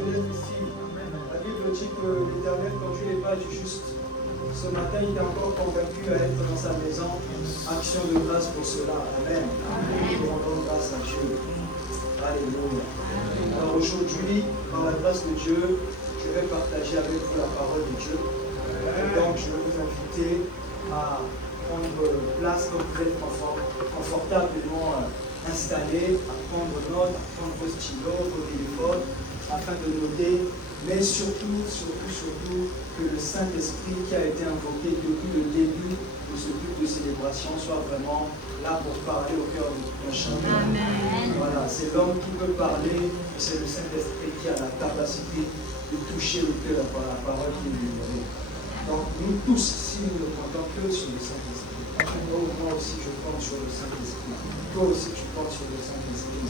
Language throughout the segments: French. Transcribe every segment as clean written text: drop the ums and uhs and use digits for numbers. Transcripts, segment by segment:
fenêtre ici. La Bible dit que l'Éternel conduit les pas du juste. Ce matin, il est encore convaincu à être dans sa maison. Action de grâce pour cela. Amen. Nous rendons grâce à Dieu. Alléluia. Alors aujourd'hui, par la grâce de Dieu, je vais partager avec vous la parole de Dieu. Donc je vais vous inviter à prendre place comme vous êtes confortablement installés, à prendre note, à prendre vos stylos, vos téléphones, afin de noter, mais surtout que le Saint-Esprit qui a été invoqué depuis le début de ce culte de célébration soit vraiment là pour parler au cœur de tout un chacun. Amen. Voilà, c'est l'homme qui peut parler, c'est le Saint-Esprit qui a la capacité de toucher le cœur par la parole qu'il lui donne. Donc nous tous, si nous ne comptons que sur le Saint-Esprit, moi aussi je compte sur le Saint-Esprit, toi aussi tu comptes sur le Saint-Esprit.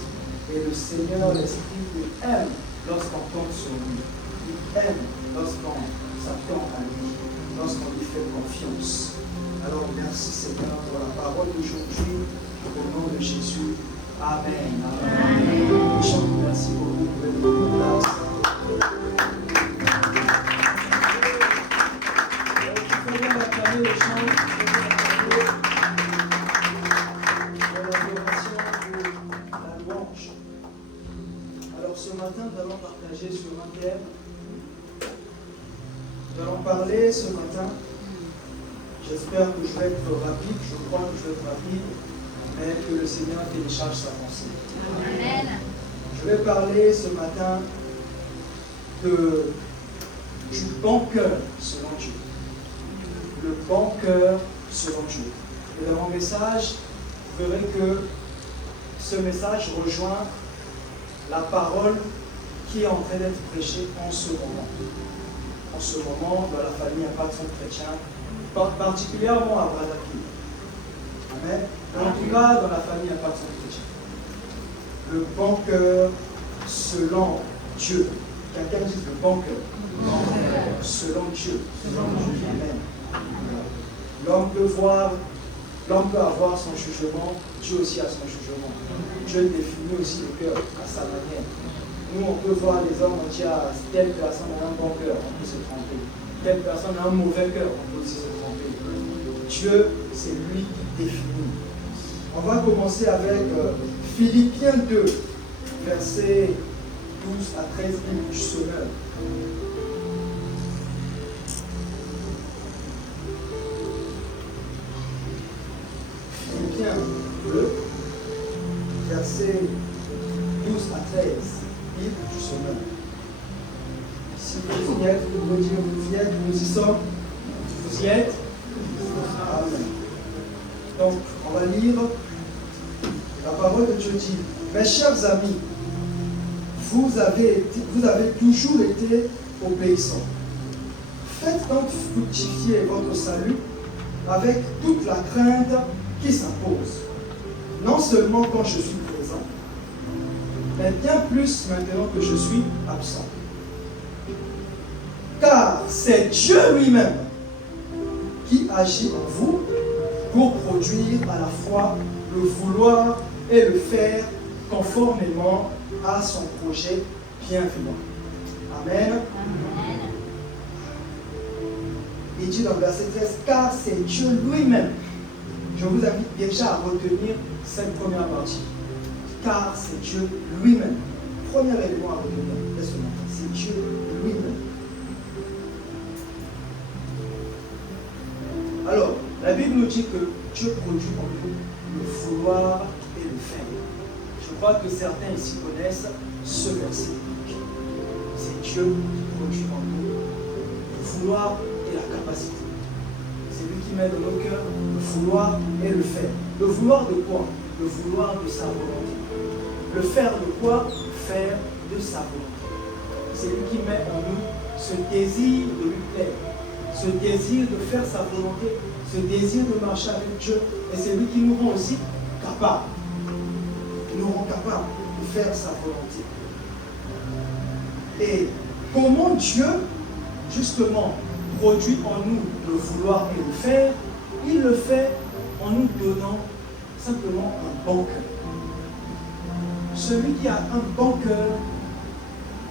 Et le Seigneur, l'Esprit, il aime lorsqu'on compte sur lui. Il aime lorsqu'on s'attend à lui, lorsqu'on lui fait confiance. Alors merci Seigneur pour la parole d'aujourd'hui, au nom de Jésus. Amen. Amen. Merci beaucoup. Vous pouvez prendre place. Le chant de l'adoration de la louange. Alors ce matin, nous allons partager sur un thème. Nous allons parler ce matin. J'espère que je vais être rapide, je crois que je vais être rapide, mais que le Seigneur télécharge sa pensée. Amen. Je vais parler ce matin du bon cœur selon Dieu. Le bon cœur selon Dieu. Et dans mon message, vous verrez que ce message rejoint la parole qui est en train d'être prêchée en ce moment. En ce moment, dans la famille Impact chrétien, particulièrement à Brazzaville. Amen. En tout cas, dans la famille Impact chrétien. Le bon cœur selon Dieu. Quelqu'un dit le bon cœur. Selon Dieu. Amen. L'homme peut avoir son jugement, Dieu aussi a son jugement. Dieu définit aussi le cœur à sa manière. Nous, on peut voir les hommes, on dit à telle personne a un bon cœur, on peut se tromper. Telle personne a un mauvais cœur, on peut aussi se tromper. Dieu, c'est lui qui définit. On va commencer avec Philippiens 2, versets 12 à 13, du sonneur. Philippiens 2, versets 12 à 13, Bible du sonneur. Si vous y êtes, vous pouvez dire vous y êtes, nous y sommes. Vous y êtes? Amen. Donc, on va lire la parole de Dieu dit: mes chers amis, vous avez toujours été obéissants. Faites donc fructifier votre salut avec toute la crainte qui s'impose. Non seulement quand je suis présent, mais bien plus maintenant que je suis absent. Car c'est Dieu lui-même qui agit en vous pour produire à la fois le vouloir et le faire conformément à son projet bienveillant. Amen. Amen. Il dit dans le verset 13, car c'est Dieu lui-même. Je vous invite déjà à retenir cette première partie. Car c'est Dieu lui-même. Premier élément à retenir dès ce matin, c'est Dieu lui-même. Alors, la Bible nous dit que Dieu produit en nous le vouloir et le faire. Je crois que certains ici connaissent ce verset. C'est Dieu qui produit en nous le vouloir et la capacité. C'est lui qui met dans nos cœurs le vouloir et le faire. Le vouloir de quoi? Le vouloir de sa volonté. Le faire de quoi? Faire de sa volonté. C'est lui qui met en nous ce désir de lui plaire, ce désir de faire sa volonté, ce désir de marcher avec Dieu. Et c'est lui qui nous rend aussi capables. Il nous rend capables de faire sa volonté. Et comment Dieu, justement, produit en nous le vouloir et le faire? Il le fait en nous donnant simplement un bon cœur. Celui qui a un bon cœur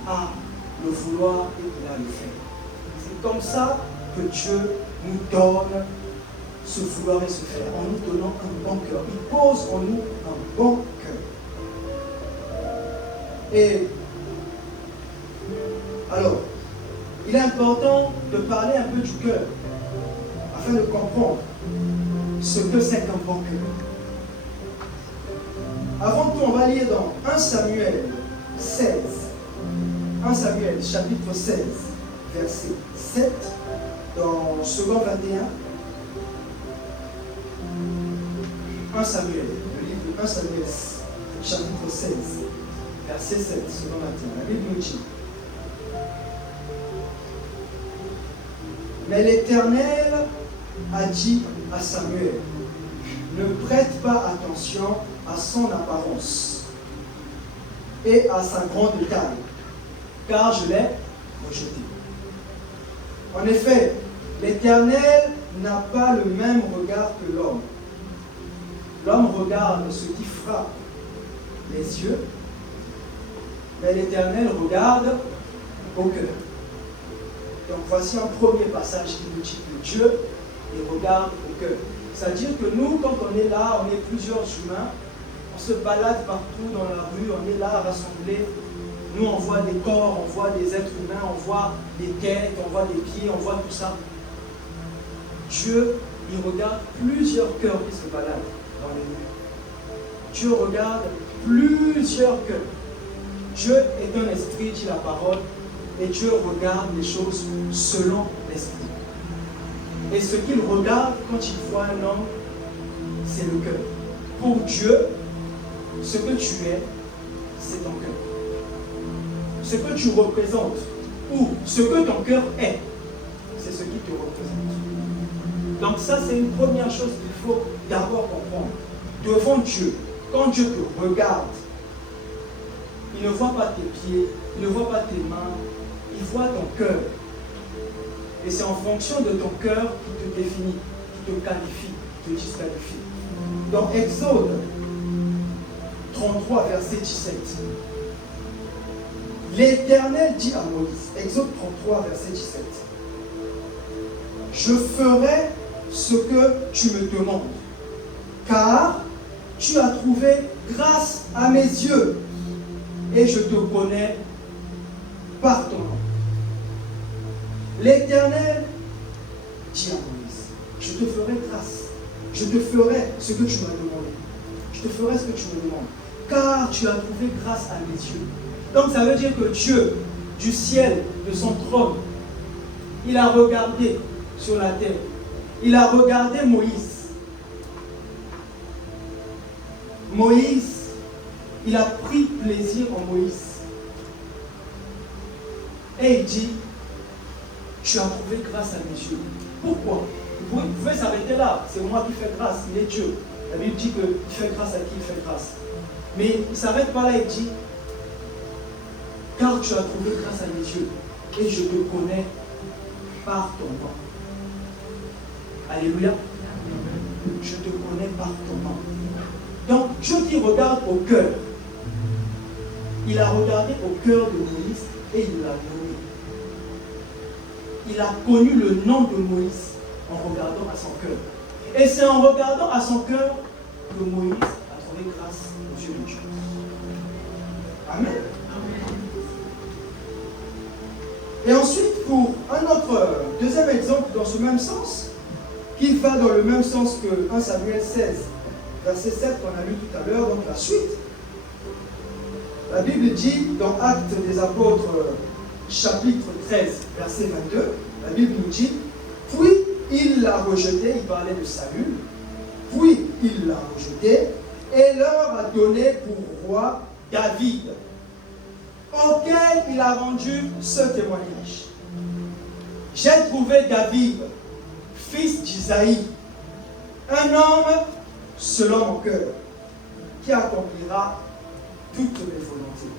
a le vouloir et il a le faire. C'est comme ça que Dieu nous donne ce vouloir et ce faire, en nous donnant un bon cœur. Il pose en nous un bon cœur. Et alors, il est important de parler un peu du cœur, afin de comprendre ce que c'est qu'un bon cœur. Avant tout, on va lire dans 1 Samuel 16. 1 Samuel chapitre 16, verset 7, dans 2 21. 1 Samuel, le livre de 1 Samuel chapitre 16, verset 7, 2 21. La Bible nous dit: mais l'Éternel a dit à Samuel, ne prête pas attention à son apparence et à sa grande taille, car je l'ai rejeté. En effet, l'Éternel n'a pas le même regard que l'homme. L'homme regarde ce qui frappe les yeux, mais l'Éternel regarde au cœur. Donc voici un premier passage qui nous dit que Dieu il regarde au cœur. C'est-à-dire que nous, quand on est là, on est plusieurs humains, on se balade partout dans la rue, on est là rassemblés. Nous, on voit des corps, on voit des êtres humains, on voit des têtes, on voit des pieds, on voit tout ça. Dieu, il regarde plusieurs cœurs qui se baladent dans les rues. Dieu regarde plusieurs cœurs. Dieu est un esprit, dit la parole, et Dieu regarde les choses selon l'esprit. Et ce qu'il regarde quand il voit un homme, c'est le cœur. Pour Dieu, ce que tu es, c'est ton cœur. Ce que tu représentes, ou ce que ton cœur est, c'est ce qui te représente. Donc ça, c'est une première chose qu'il faut d'abord comprendre. Devant Dieu, quand Dieu te regarde, il ne voit pas tes pieds, il ne voit pas tes mains, il voit ton cœur. Et c'est en fonction de ton cœur qui te définit, qui te qualifie, qui te disqualifie. Dans Exode 33, verset 17, l'Éternel dit à Moïse, Exode 33, verset 17, je ferai ce que tu me demandes, car tu as trouvé grâce à mes yeux, et je te connais par ton nom. L'Éternel dit à Moïse, je te ferai grâce, je te ferai ce que tu m'as demandé, je te ferai ce que tu me demandes, car tu as trouvé grâce à mes yeux. Donc ça veut dire que Dieu, du ciel, de son trône, il a regardé sur la terre, il a regardé Moïse. Moïse, il a pris plaisir en Moïse. Et il dit, tu as trouvé grâce à mes yeux. Pourquoi? Vous pouvez s'arrêter là, c'est moi qui fais grâce, il est Dieu. La Bible dit qu'il fait grâce à qui il fait grâce. Mais il ne s'arrête pas là, il dit, car tu as trouvé grâce à mes yeux, et je te connais par ton nom. Alléluia. Je te connais par ton nom. Donc, Dieu qui regarde au cœur, il a regardé au cœur de Moïse et il l'a nommé. Il a connu le nom de Moïse en regardant à son cœur. Et c'est en regardant à son cœur que Moïse a trouvé grâce aux yeux de Dieu. Amen. Et ensuite, pour un autre deuxième exemple dans ce même sens, qui va dans le même sens que 1 Samuel 16, verset 7 qu'on a lu tout à l'heure, donc la suite. La Bible dit dans Actes des Apôtres, chapitre 13, verset 22, la Bible nous dit, puis il l'a rejeté, il parlait de Saül, puis il l'a rejeté et leur a donné pour roi David, auquel il a rendu ce témoignage. J'ai trouvé David, fils d'Isaïe, un homme selon mon cœur, qui accomplira toutes mes volontés.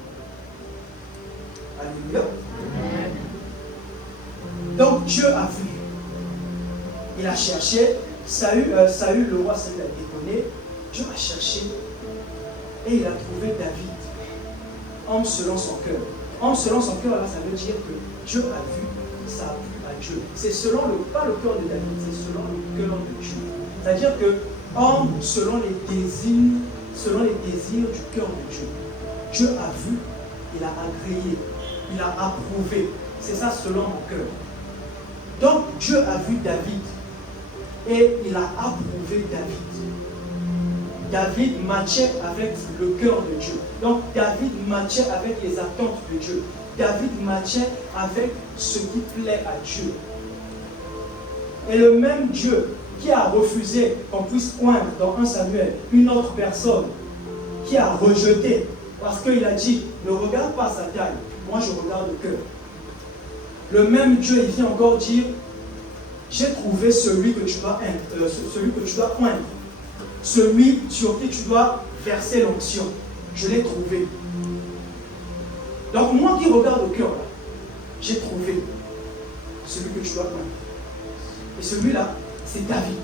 Alléluia. Amen. Donc Dieu a vu. Il a cherché. Saül, le roi Saül a déconné. Dieu a cherché et il a trouvé David, homme selon son cœur. homme selon son cœur, là, ça veut dire que Dieu a vu, ça a plu à Dieu. C'est selon pas le cœur de David, c'est selon le cœur de Dieu. C'est-à-dire que homme selon les désirs du cœur de Dieu. Dieu a vu, il a agréé, il a approuvé. C'est ça selon mon cœur. Donc Dieu a vu David et il a approuvé David. David matchait avec le cœur de Dieu. Donc David matchait avec les attentes de Dieu. David matchait avec ce qui plaît à Dieu. Et le même Dieu qui a refusé qu'on puisse poindre dans 1 Samuel une autre personne, qui a rejeté, parce qu'il a dit, ne regarde pas sa taille, moi je regarde le cœur. Le même Dieu, il vient encore dire, j'ai trouvé celui que tu dois poindre, celui sur qui tu dois verser l'onction. Je l'ai trouvé. Donc moi qui regarde le cœur, j'ai trouvé celui que tu dois poindre. Et celui-là, c'est David.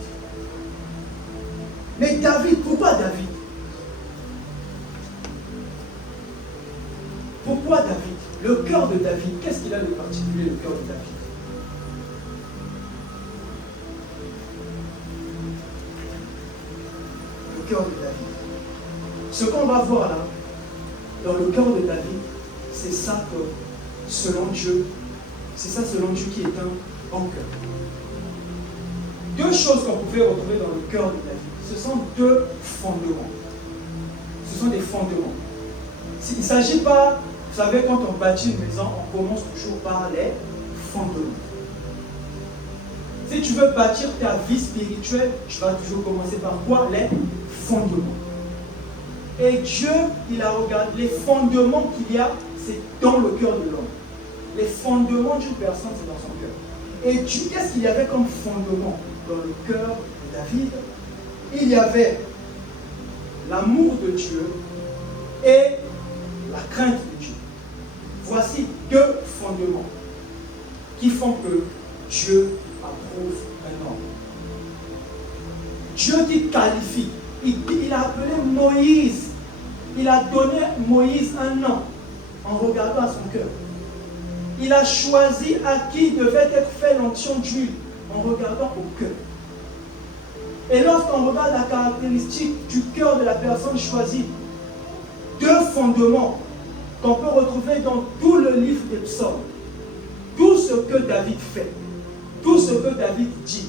Mais David, pourquoi David? Pourquoi David? Le cœur de David, qu'est-ce qu'il a de particulier, le cœur de David? Le cœur de David. Ce qu'on va voir là, dans le cœur de David, c'est ça que, selon Dieu, c'est ça selon Dieu qui est un bon cœur. Deux choses qu'on pouvait retrouver dans le cœur de David, ce sont deux fondements. Ce sont des fondements. Il ne s'agit pas, vous savez, quand on bâtit une maison, on commence toujours par les fondements. Si tu veux bâtir ta vie spirituelle, tu vas toujours commencer par quoi? Les fondements. Et Dieu, il a regardé les fondements qu'il y a, c'est dans le cœur de l'homme. Les fondements d'une personne, c'est dans son cœur. Et Dieu, qu'est-ce qu'il y avait comme fondement dans le cœur de David? Il y avait l'amour de Dieu et la crainte de Dieu. Voici deux fondements qui font que Dieu approuve un homme. Dieu qui qualifie. Il a appelé Moïse. Il a donné Moïse un nom en regardant à son cœur. Il a choisi à qui devait être fait l'onction d'huile en regardant au cœur. Et lorsqu'on regarde la caractéristique du cœur de la personne choisie, deux fondements qu'on peut retrouver dans tout le livre des psaumes. Tout ce que David fait, tout ce que David dit,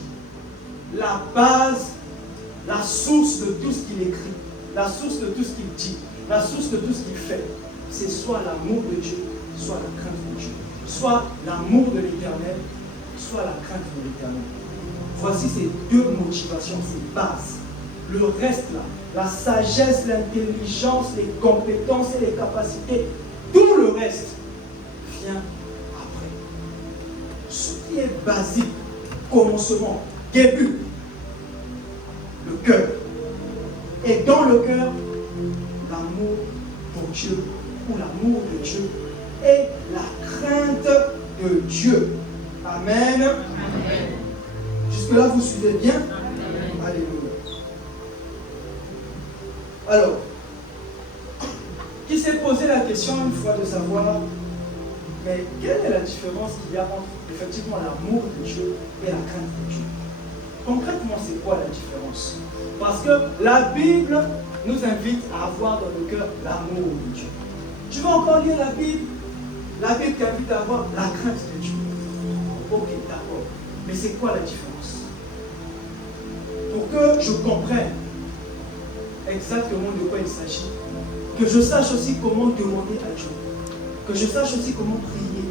la base, la source de tout ce qu'il écrit, la source de tout ce qu'il dit, la source de tout ce qu'il fait, c'est soit l'amour de Dieu, soit la crainte de Dieu. Soit l'amour de l'Éternel, soit la crainte de l'Éternel. Voici ces deux motivations, ces bases. Le reste là, la sagesse, l'intelligence, les compétences et les capacités, tout le reste vient après. Ce qui est basique, commencement, début, le cœur. Et dans le cœur, l'amour pour Dieu ou l'amour de Dieu et la crainte de Dieu. Amen. Amen. Jusque-là, vous suivez bien? Amen. Alléluia. Alors, qui s'est posé la question une fois de savoir, mais quelle est la différence qu'il y a entre effectivement l'amour de Dieu et la crainte de Dieu? Concrètement, c'est quoi la différence? Parce que la Bible nous invite à avoir dans le cœur l'amour de Dieu. Tu vas encore lire la Bible? La Bible t'invite à avoir la crainte de Dieu. Ok, d'accord. Mais c'est quoi la différence? Pour que je comprenne exactement de quoi il s'agit, que je sache aussi comment demander à Dieu, que je sache aussi comment prier.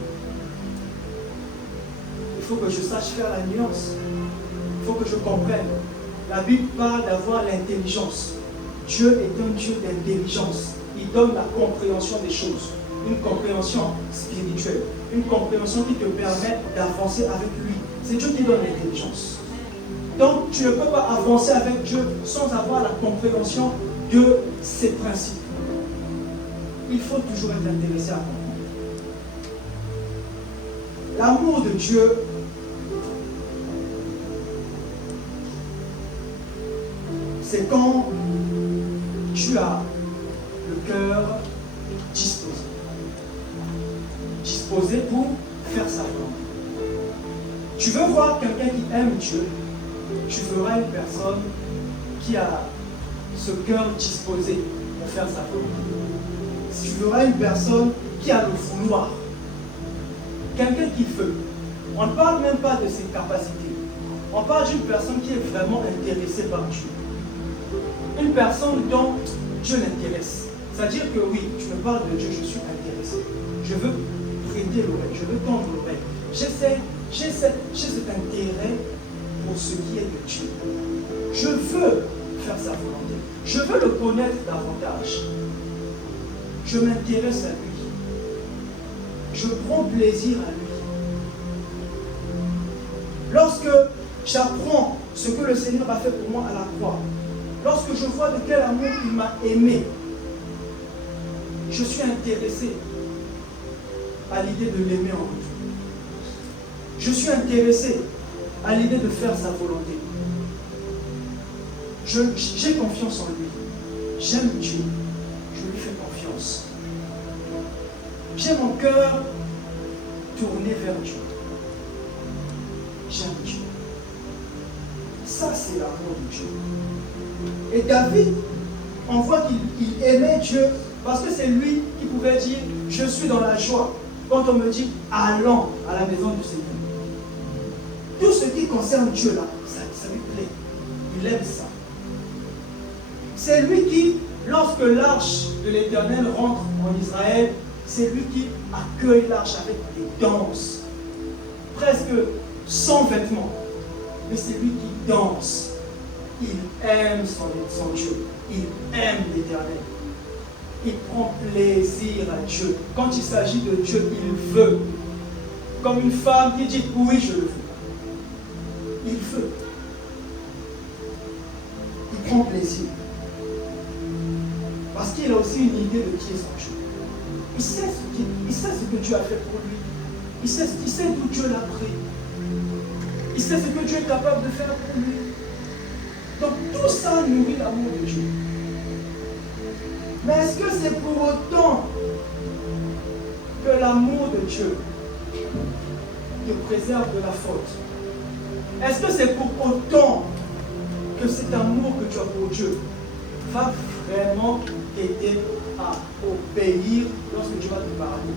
Il faut que je sache faire la nuance. Il faut que je comprenne. La Bible parle d'avoir l'intelligence. Dieu est un Dieu d'intelligence. Il donne la compréhension des choses. Une compréhension spirituelle. Une compréhension qui te permet d'avancer avec lui. C'est Dieu qui donne l'intelligence. Donc, tu ne peux pas avancer avec Dieu sans avoir la compréhension de ses principes. Il faut toujours être intéressé à comprendre. L'amour de Dieu, c'est quand tu as le cœur disposé. faire sa volonté. Tu veux voir quelqu'un qui aime Dieu, tu verras une personne qui a ce cœur disposé pour faire sa volonté. Tu verras une personne qui a le vouloir. Quelqu'un qui veut. On ne parle même pas de ses capacités. On parle d'une personne qui est vraiment intéressée par Dieu. Une personne dont Dieu l'intéresse. C'est-à-dire que oui, tu me parles de Dieu, je suis intéressé. Je veux prêter l'oreille, je veux tendre l'oreille. J'ai cet intérêt pour ce qui est de Dieu. Je veux faire sa volonté. Je veux le connaître davantage. Je m'intéresse à lui. Je prends plaisir à lui. Lorsque j'apprends ce que le Seigneur a fait pour moi à la croix, lorsque je vois de quel amour il m'a aimé, je suis intéressé à l'idée de l'aimer en retour. Je suis intéressé à l'idée de faire sa volonté. J'ai confiance en lui. J'aime Dieu. Je lui fais confiance. J'ai mon cœur tourné vers Dieu. J'aime Dieu. Ça, c'est l'amour de Dieu. Et David, on voit qu'il aimait Dieu parce que c'est lui qui pouvait dire « Je suis dans la joie » quand on me dit « Allons à la maison du Seigneur ». Tout ce qui concerne Dieu là, ça lui plaît. Il aime ça. C'est lui qui, lorsque l'arche de l'Éternel rentre en Israël, c'est lui qui accueille l'arche avec des danses. Presque sans vêtements. Mais c'est lui qui danse. Il aime son Dieu. Il aime l'Éternel. Il prend plaisir à Dieu. Quand il s'agit de Dieu, il veut. Comme une femme qui dit « Oui, je le veux ». Il veut. Il prend plaisir. Parce qu'il a aussi une idée de qui est son Dieu. Il sait ce que Dieu a fait pour lui. Il sait d'où Dieu l'a pris. Il sait ce que Dieu est capable de faire pour lui. Donc tout ça nourrit l'amour de Dieu. Mais est-ce que c'est pour autant que l'amour de Dieu te préserve de la faute? Est-ce que c'est pour autant que cet amour que tu as pour Dieu va vraiment t'aider à obéir lorsque Dieu va te parler?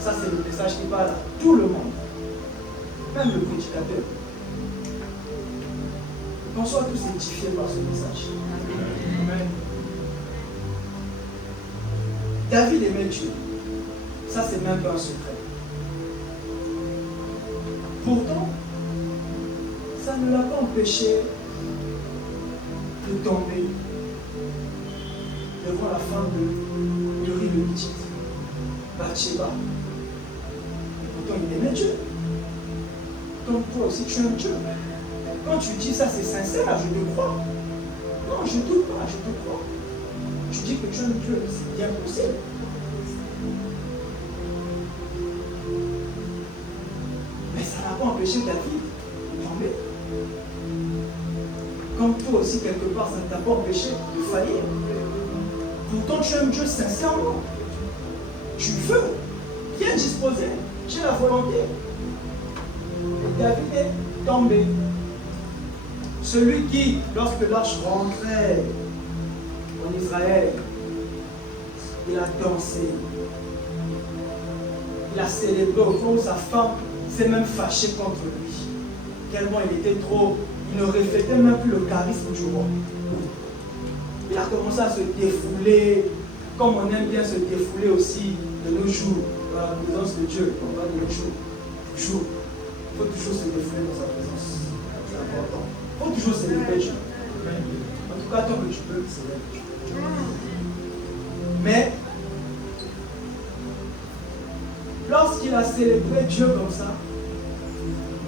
Ça, c'est le message qui parle à tout le monde, même le prédicateur. Qu'on soit tous édifiés par ce message. Amen. David aimait Dieu. Ça, c'est même pas un secret. Pourtant, ça ne l'a pas empêché de tomber devant la femme de Uri le Hittite, Bathsheba. Et pourtant, il aimait Dieu. Donc toi aussi, tu aimes Dieu. Quand tu dis ça, c'est sincère, je te crois. Non, je ne doute pas, je te crois. Tu dis que tu aimes Dieu, c'est bien possible. Mais ça n'a pas empêché David de tomber. Comme toi aussi, quelque part, ça ne t'a pas empêché de faillir. Pourtant, tu aimes Dieu sincèrement. Tu veux, bien disposé, j'ai la volonté. Et David est tombé. Celui qui, lorsque l'arche rentrait en Israël, il a dansé. Il a célébré au fond où sa femme s'est même fâchée contre lui. Tellement il était trop, il ne reflétait même plus le charisme du roi. Il a commencé à se défouler, comme on aime bien se défouler aussi de nos jours, dans la présence de Dieu. On va de nos jours. Toujours. Il faut toujours se défouler dans sa présence. C'est important. Il faut toujours célébrer Dieu. En tout cas, tant que tu peux, célébrer Dieu. Mais, lorsqu'il a célébré Dieu comme ça,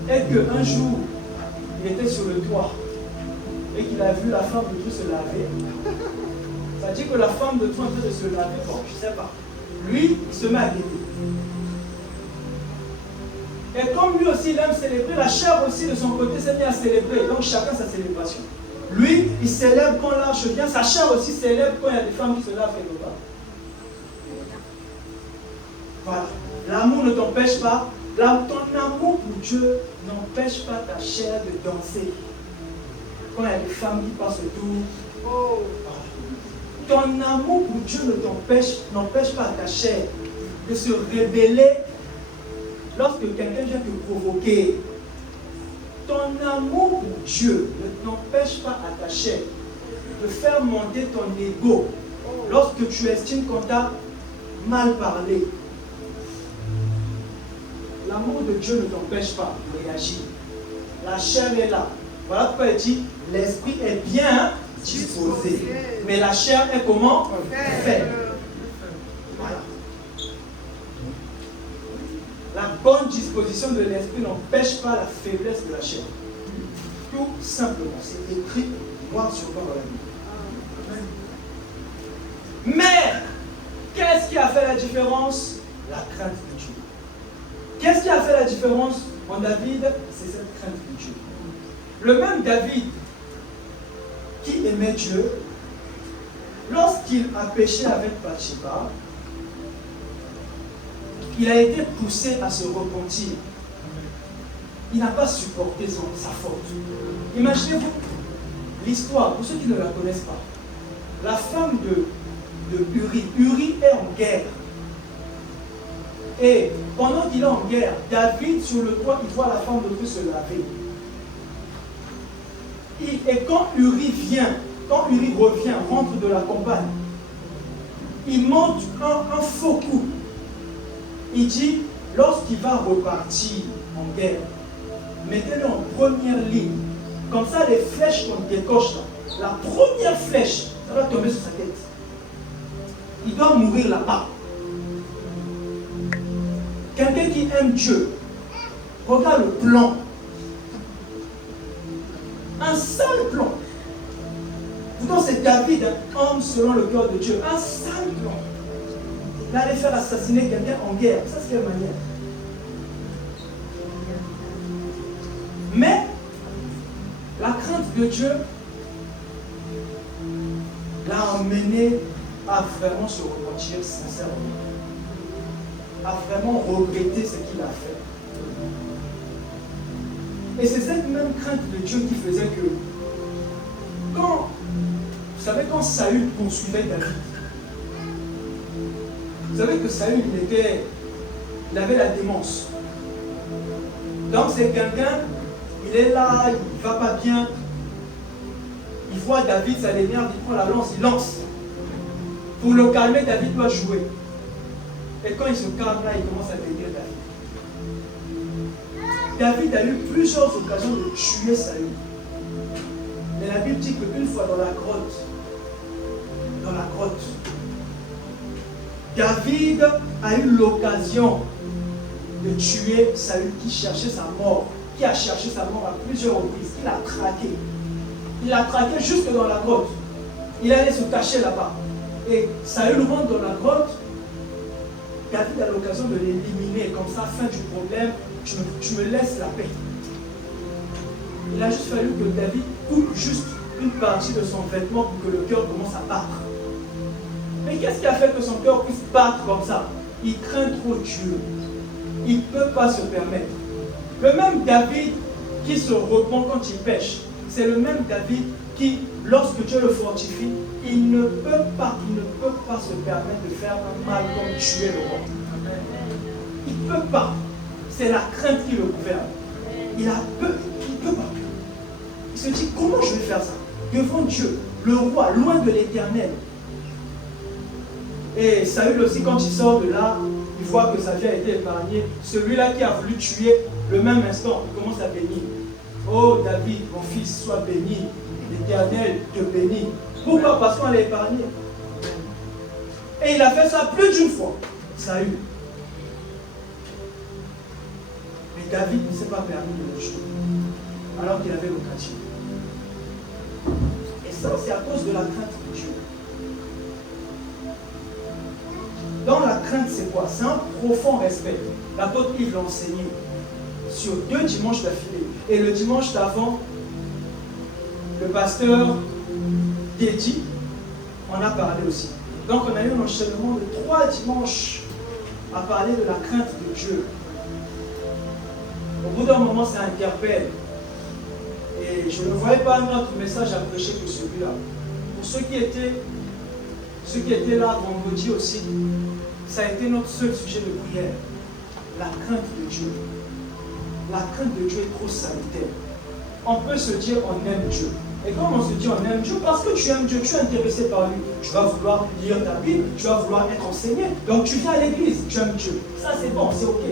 et qu'un jour, il était sur le toit, et qu'il a vu la femme de Dieu se laver, ça dit que la femme de Dieu en train de se laver, bon, je ne sais pas. Lui, il se met à guetter. Et comme lui aussi, il aime célébrer, la chair aussi de son côté s'est mise à célébrer. Donc chacun sa célébration. Lui, il célèbre quand l'arche vient, sa chair aussi célèbre quand il y a des femmes qui se lavent quelque part. Voilà. L'amour ne t'empêche pas. Ton amour pour Dieu n'empêche pas ta chair de danser. Quand il y a des femmes qui passent autour, ton amour pour Dieu n'empêche pas ta chair de se révéler lorsque quelqu'un vient te provoquer. Ton amour pour Dieu ne t'empêche pas à ta chair de faire monter ton ego lorsque tu estimes qu'on t'a mal parlé. L'amour de Dieu ne t'empêche pas de réagir. La chair est là. Voilà pourquoi il dit, l'esprit est bien disposé. Mais la chair est comment? Faible. Voilà. La bonne disposition de l'esprit n'empêche pas la faiblesse de la chair. Tout simplement. C'est écrit noir sur blanc dans la Bible. Mais, qu'est-ce qui a fait la différence? La crainte de Dieu. Qu'est-ce qui a fait la différence en David? C'est cette crainte de Dieu. Le même David qui aimait Dieu, lorsqu'il a péché avec Bathsheba, il a été poussé à se repentir. Il n'a pas supporté sa faute. Imaginez-vous l'histoire, pour ceux qui ne la connaissent pas. La femme de Uri. Uri est en guerre. Et pendant qu'il est en guerre, David sur le toit, il voit la femme d'autrui se laver. Et quand Uri revient, rentre de la campagne, il monte un faux coup. Il dit, lorsqu'il va repartir en guerre, mettez-le en première ligne. Comme ça, les flèches qu'on décoche là, la première flèche, ça va tomber sur sa tête. Il doit mourir là-bas. Quelqu'un qui aime Dieu, regarde le plan. Un sale plan. Pourtant, c'est David, un homme selon le cœur de Dieu. Un sale plan. Il allait faire assassiner quelqu'un en guerre. Ça, c'est quelle manière? Mais, la crainte de Dieu l'a emmené à vraiment se repentir sincèrement. À vraiment regretter ce qu'il a fait. Et c'est cette même crainte de Dieu qui faisait que, vous savez, quand Saül poursuivait David, vous savez que Saül, il avait la démence. Donc c'est quelqu'un, il est là, il ne va pas bien, il voit David, ça l'énerve, il prend la lance, il lance. Pour le calmer, David doit jouer. Et quand il se calme là, il commence à bénir David. David a eu plusieurs occasions de tuer Saül. Mais la Bible dit qu'une fois dans la grotte, David a eu l'occasion de tuer Saül qui cherchait sa mort, qui a cherché sa mort à plusieurs reprises. Il l'a traqué. Il l'a traqué jusque dans la grotte. Il allait se cacher là-bas. Et Saül rentre dans la grotte. David a l'occasion de l'éliminer. Comme ça, fin du problème, tu me laisses la paix. Il a juste fallu que David coupe juste une partie de son vêtement pour que le cœur commence à battre. Mais qu'est-ce qui a fait que son cœur puisse battre comme ça? Il craint trop Dieu. Il ne peut pas se permettre. Le même David qui se repent quand il pêche, c'est le même David qui, lorsque Dieu le fortifie, il ne peut pas se permettre de faire un mal comme tuer le roi. Il ne peut pas. C'est la crainte qui le gouverne. Il a peur. Il ne peut pas. Il se dit, comment je vais faire ça? Devant Dieu, le roi, loin de l'Éternel. Et Saül aussi, quand il sort de là, il voit que sa vie a été épargnée. Celui-là qui a voulu tuer, le même instant, il commence à bénir. Oh David, mon fils, sois béni. L'Éternel te bénit. Pourquoi? Parce qu'on l'a épargné. Et il a fait ça plus d'une fois. Saül. Mais David ne s'est pas permis de le tuer, alors qu'il avait l'occasion. Et ça, c'est à cause de la crainte de Dieu. Dans la crainte, c'est quoi? C'est un profond respect. L'apôtre Yves l'a enseigné sur 2 dimanches d'affilée. Et le dimanche d'avant, le pasteur Dédi en a parlé aussi. Donc on a eu un enchaînement de 3 dimanches à parler de la crainte de Dieu. Au bout d'un moment, ça interpelle. Et je ne voyais pas un autre message à prêcher que celui-là. Pour ceux qui étaient là vendredi aussi, ça a été notre seul sujet de prière. La crainte de Dieu. La crainte de Dieu est trop salutaire. On peut se dire on aime Dieu. Et quand on se dit on aime Dieu, parce que tu aimes Dieu, tu es intéressé par lui. Tu vas vouloir lire ta Bible, tu vas vouloir être enseigné. Donc tu viens à l'église, tu aimes Dieu. Ça c'est bon, c'est ok.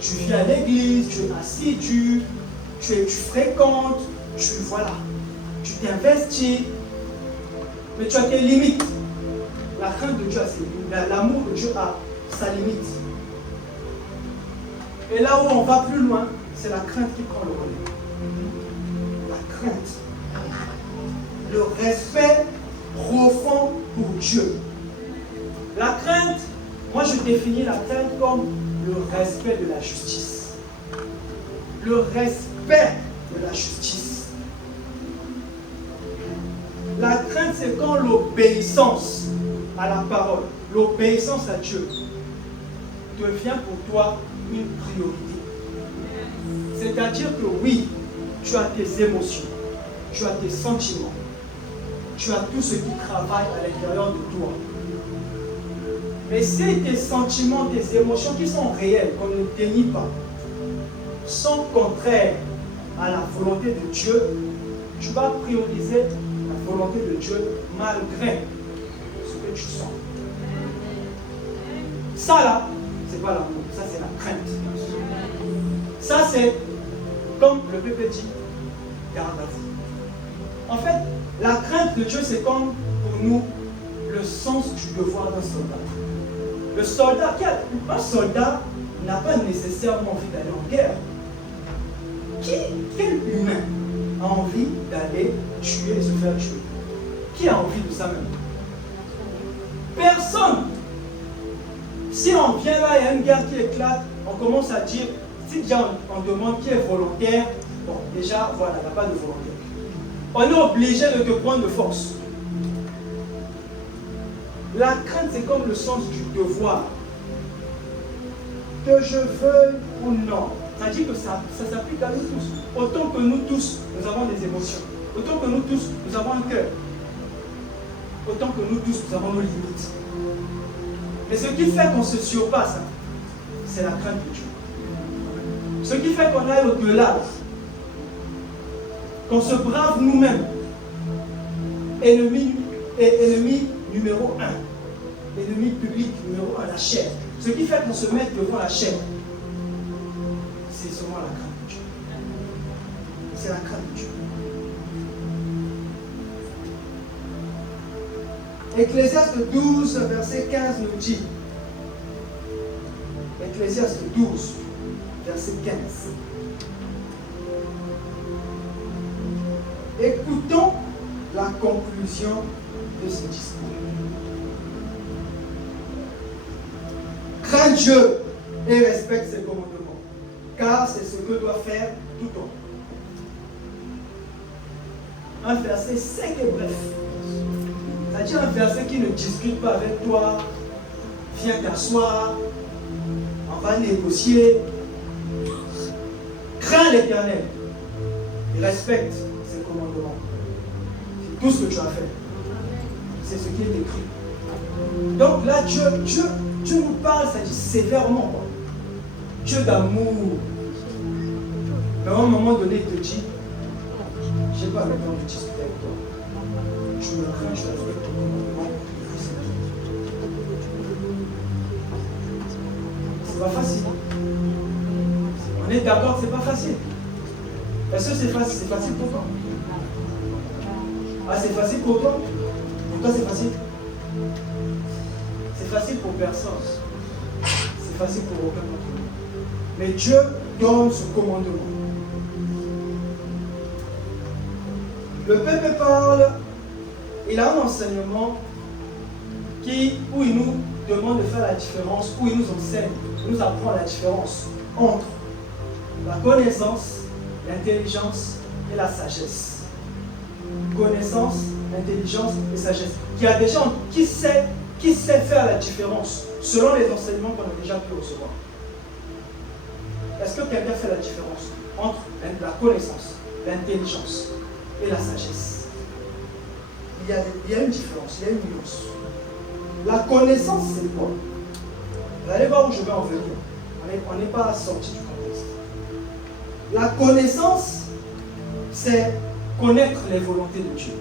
Tu viens à l'église, tu es assidu, tu fréquentes, tu t'investis. Mais tu as tes limites. La crainte de Dieu a ses limites. L'amour de Dieu a sa limite. Et là où on va plus loin, c'est la crainte qui prend le relais. La crainte. Le respect profond pour Dieu. La crainte, moi je définis la crainte comme le respect de la justice. Le respect de la justice. La crainte, c'est quand l'obéissance à la parole, l'obéissance à Dieu devient pour toi une priorité. C'est-à-dire que oui, tu as tes émotions, tu as tes sentiments, tu as tout ce qui travaille à l'intérieur de toi. Mais si tes sentiments, tes émotions qui sont réelles, qu'on ne dénie pas, sont contraires à la volonté de Dieu, tu vas prioriser la volonté de Dieu malgré ce que tu sens. Ça là, c'est pas l'amour, ça c'est la crainte. Ça c'est, comme le Pépé dit, garde à vous. En fait, la crainte de Dieu, c'est comme pour nous le sens du devoir d'un soldat. Un soldat n'a pas nécessairement envie d'aller en guerre. Quel humain a envie d'aller tuer et se faire tuer? Qui a envie de ça même? Personne. Si on vient là, il y a une guerre qui éclate, on commence à dire, si déjà on demande qui est volontaire, bon, déjà, voilà, il n'y a pas de volontaire. On est obligé de te prendre de force. La crainte, c'est comme le sens du devoir. Que je veuille ou non. Ça dit que ça s'applique à nous tous. Autant que nous tous, nous avons des émotions. Autant que nous tous, nous avons un cœur. Autant que nous tous, nous avons nos limites. Mais ce qui fait qu'on se surpasse, c'est la crainte de Dieu. Ce qui fait qu'on aille au-delà, qu'on se brave nous-mêmes. Ennemi numéro 1. Ennemi public numéro 1, la chair. Ce qui fait qu'on se mette devant la chair, c'est seulement la crainte de Dieu. C'est la crainte de Dieu. Ecclésiaste 12, verset 15 nous dit, Ecclésiaste 12, verset 15. Écoutons la conclusion de ce discours. Crains Dieu et respecte ses commandements, car c'est ce que doit faire tout homme. Un verset sec et bref. C'est-à-dire un verset qui ne discute pas avec toi. Viens t'asseoir, on va négocier. Crains l'Éternel et respecte ses commandements. C'est tout ce que tu as fait. C'est ce qui est écrit. Donc là, Dieu nous parle, ça dit sévèrement. Quoi. Dieu d'amour. Mais à un moment donné, il te dit, je n'ai pas le temps de discuter avec toi. Tu me crains, je respecte ton commandement. C'est pas facile. On est d'accord que c'est pas facile. Est-ce que c'est facile? C'est facile pour toi? Ah, c'est facile pour toi? Pour toi, c'est facile? C'est facile pour personne. C'est facile pour aucun d'entre nous. Mais Dieu donne ce commandement. Le peuple parle, il a un enseignement où il nous demande de faire la différence, où il nous enseigne, il nous apprend la différence entre la connaissance, l'intelligence et la sagesse. Connaissance, intelligence et sagesse. Qui sait faire la différence selon les enseignements qu'on a déjà pu recevoir. Est-ce que quelqu'un fait la différence entre la connaissance, l'intelligence et la sagesse? Il y a une différence, il y a une nuance. La connaissance, c'est quoi? Vous allez voir où je vais en venir. On n'est pas sorti du contexte. La connaissance, c'est connaître les volontés de Dieu.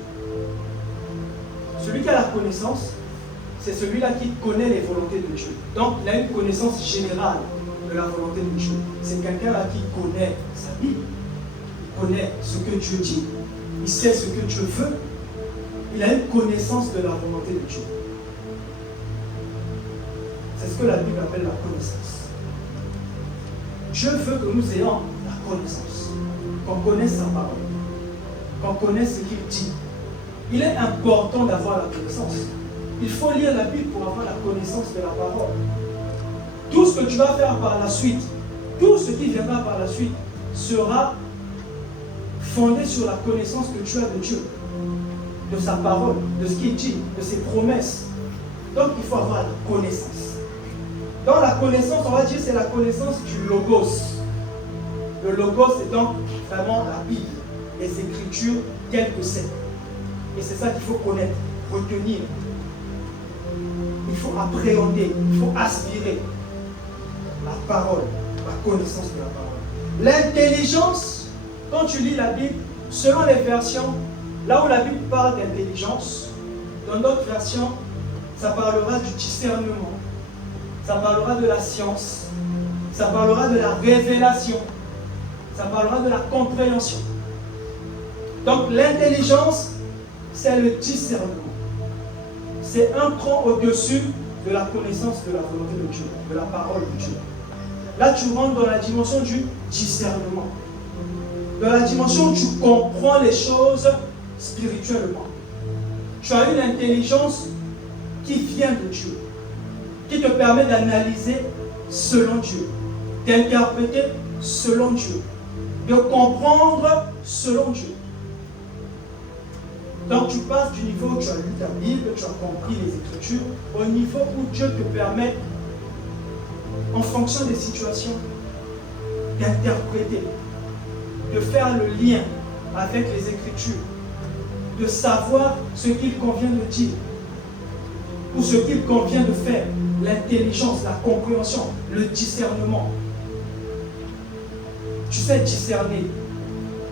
Celui qui a la connaissance, c'est celui-là qui connaît les volontés de Dieu. Donc, il a une connaissance générale de la volonté de Dieu. C'est quelqu'un-là qui connaît sa Bible. Il connaît ce que Dieu dit. Il sait ce que Dieu veut. Il a une connaissance de la volonté de Dieu. C'est ce que la Bible appelle la connaissance. Dieu veut que nous ayons la connaissance. Qu'on connaisse sa parole. Qu'on connaisse ce qu'il dit. Il est important d'avoir la connaissance. Il faut lire la Bible pour avoir la connaissance de la parole. Tout ce que tu vas faire par la suite, tout ce qui viendra par la suite, sera fondé sur la connaissance que tu as de Dieu, de sa parole, de ce qu'il dit, de ses promesses. Donc il faut avoir la connaissance. Dans la connaissance, on va dire c'est la connaissance du logos. Le logos, c'est donc vraiment la Bible, les Écritures, telles que c'est. Et c'est ça qu'il faut connaître, retenir. Il faut appréhender, il faut aspirer la parole, la connaissance de la parole. L'intelligence, quand tu lis la Bible, selon les versions, là où la Bible parle d'intelligence, dans d'autres versions, ça parlera du discernement, ça parlera de la science, ça parlera de la révélation, ça parlera de la compréhension. Donc l'intelligence, c'est le discernement. C'est un cran au-dessus de la connaissance de la volonté de Dieu, de la parole de Dieu. Là, tu rentres dans la dimension du discernement. Dans la dimension où tu comprends les choses spirituellement. Tu as une intelligence qui vient de Dieu, qui te permet d'analyser selon Dieu, d'interpréter selon Dieu, de comprendre selon Dieu. Donc tu passes du niveau où tu as lu ta Bible, tu as compris les Écritures, au niveau où Dieu te permet, en fonction des situations, d'interpréter, de faire le lien avec les Écritures, de savoir ce qu'il convient de dire, ou ce qu'il convient de faire, l'intelligence, la compréhension, le discernement. Tu sais discerner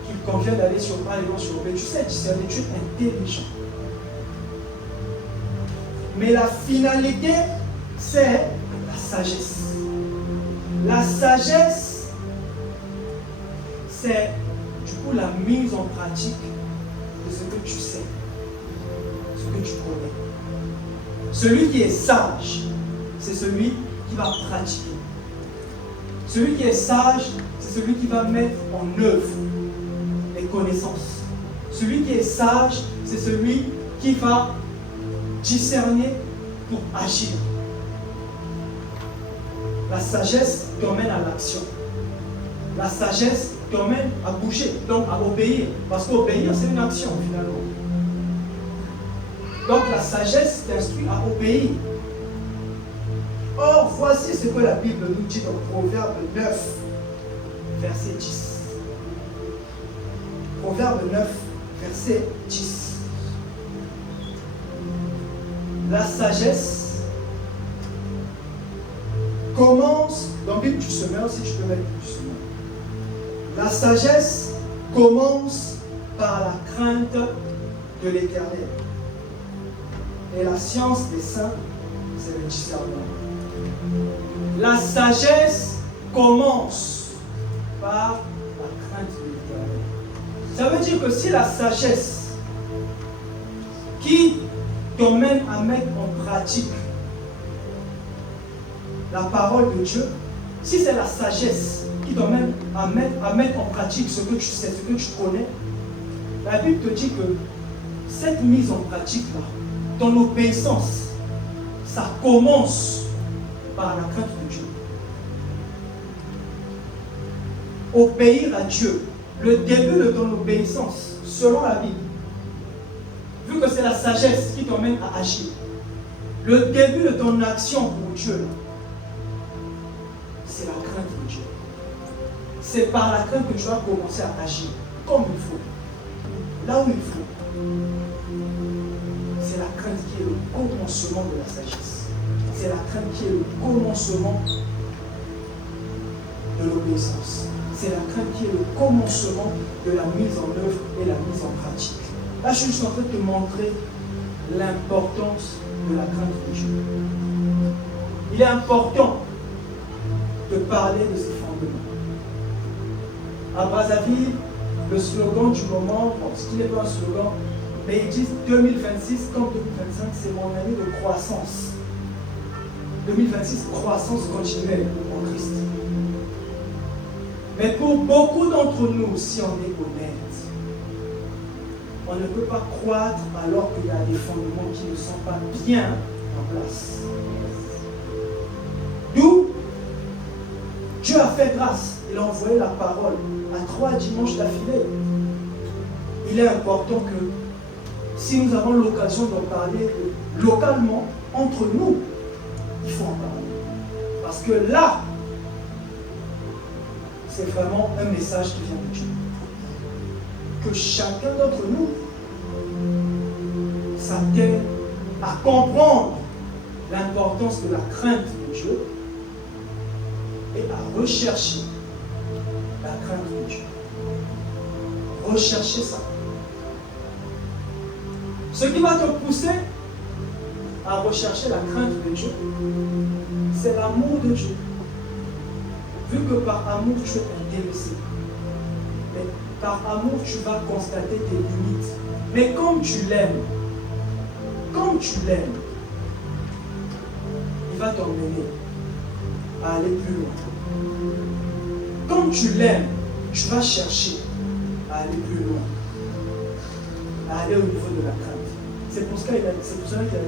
qu'il convient d'aller sur A et non sur B. Tu sais discerner, tu es intelligent. Mais la finalité, c'est la sagesse. La sagesse, c'est du coup la mise en pratique de ce que tu sais, ce que tu connais. Celui qui est sage, c'est celui qui va pratiquer. Celui qui est sage, c'est celui qui va mettre en œuvre les connaissances. Celui qui est sage, c'est celui qui va discerner pour agir. La sagesse t'emmène à l'action. La sagesse t'emmène à bouger, donc à obéir. Parce qu'obéir, c'est une action finalement. Donc la sagesse t'instruit à obéir. Or, voici ce que la Bible nous dit dans Proverbe 9, verset 10. Proverbe 9, verset 10. La sagesse commence, dans Bible du semeur, si tu peux mettre du semeur. La sagesse commence par la crainte de l'Éternel. Et la science des saints, c'est le discernement. La sagesse commence par la crainte de l'Éternel. Ça veut dire que si la sagesse qui t'emmène à mettre en pratique la parole de Dieu, si c'est la sagesse qui t'emmène à mettre en pratique ce que tu sais, ce que tu connais, la Bible te dit que cette mise en pratique-là, ton obéissance, ça commence par la crainte de Dieu. Obéir à Dieu, le début de ton obéissance, selon la Bible, vu que c'est la sagesse qui t'emmène à agir, Le début de ton action pour Dieu, c'est la crainte de Dieu. C'est par la crainte que tu vas commencer à agir comme il faut, là où il faut. C'est la crainte qui est le commencement de la sagesse. C'est la crainte qui est le commencement de l'obéissance. C'est la crainte qui est le commencement de la mise en œuvre et la mise en pratique. Là, je suis juste en train de te montrer l'importance de la crainte de Dieu. Il est important de parler de ces fondements. À Brazzaville, le slogan du moment, bon, ce qui n'est pas un slogan, mais ils disent 2026 comme 2025, c'est mon année de croissance. 2026, croissance continuelle en Christ. Mais pour beaucoup d'entre nous, si on est honnête, on ne peut pas croître alors qu'il y a des fondements qui ne sont pas bien en place. D'où Dieu a fait grâce. Il a envoyé la parole à 3 dimanches d'affilée. Il est important que si nous avons l'occasion d'en parler localement, entre nous, il faut en parler. Parce que là, c'est vraiment un message qui vient de Dieu. Que chacun d'entre nous s'attelle à comprendre l'importance de la crainte de Dieu et à rechercher la crainte de Dieu. Rechercher ça. Ce qui va te pousser à rechercher la crainte de Dieu, c'est l'amour de Dieu. Vu que par amour, tu es intéressé. Mais par amour, tu vas constater tes limites. Mais comme tu l'aimes, il va t'emmener à aller plus loin. Comme tu l'aimes, tu vas chercher à aller plus loin, à aller au niveau de la crainte. C'est pour cela qu'il a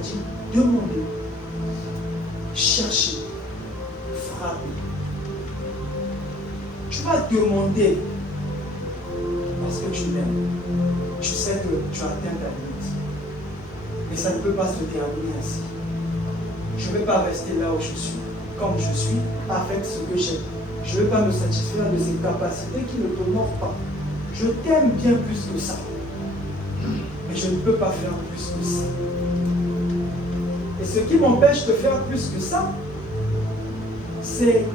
dit, demandez, cherchez, frappez. Tu vas demander parce que tu l'aimes. Tu sais que tu as atteint ta limite. Mais ça ne peut pas se terminer ainsi. Je ne vais pas rester là où je suis, comme je suis, avec ce que j'ai. Je ne vais pas me satisfaire de ces capacités qui ne t'honorent pas. Je t'aime bien plus que ça. Mais je ne peux pas faire plus que ça. Et ce qui m'empêche de faire plus que ça, c'est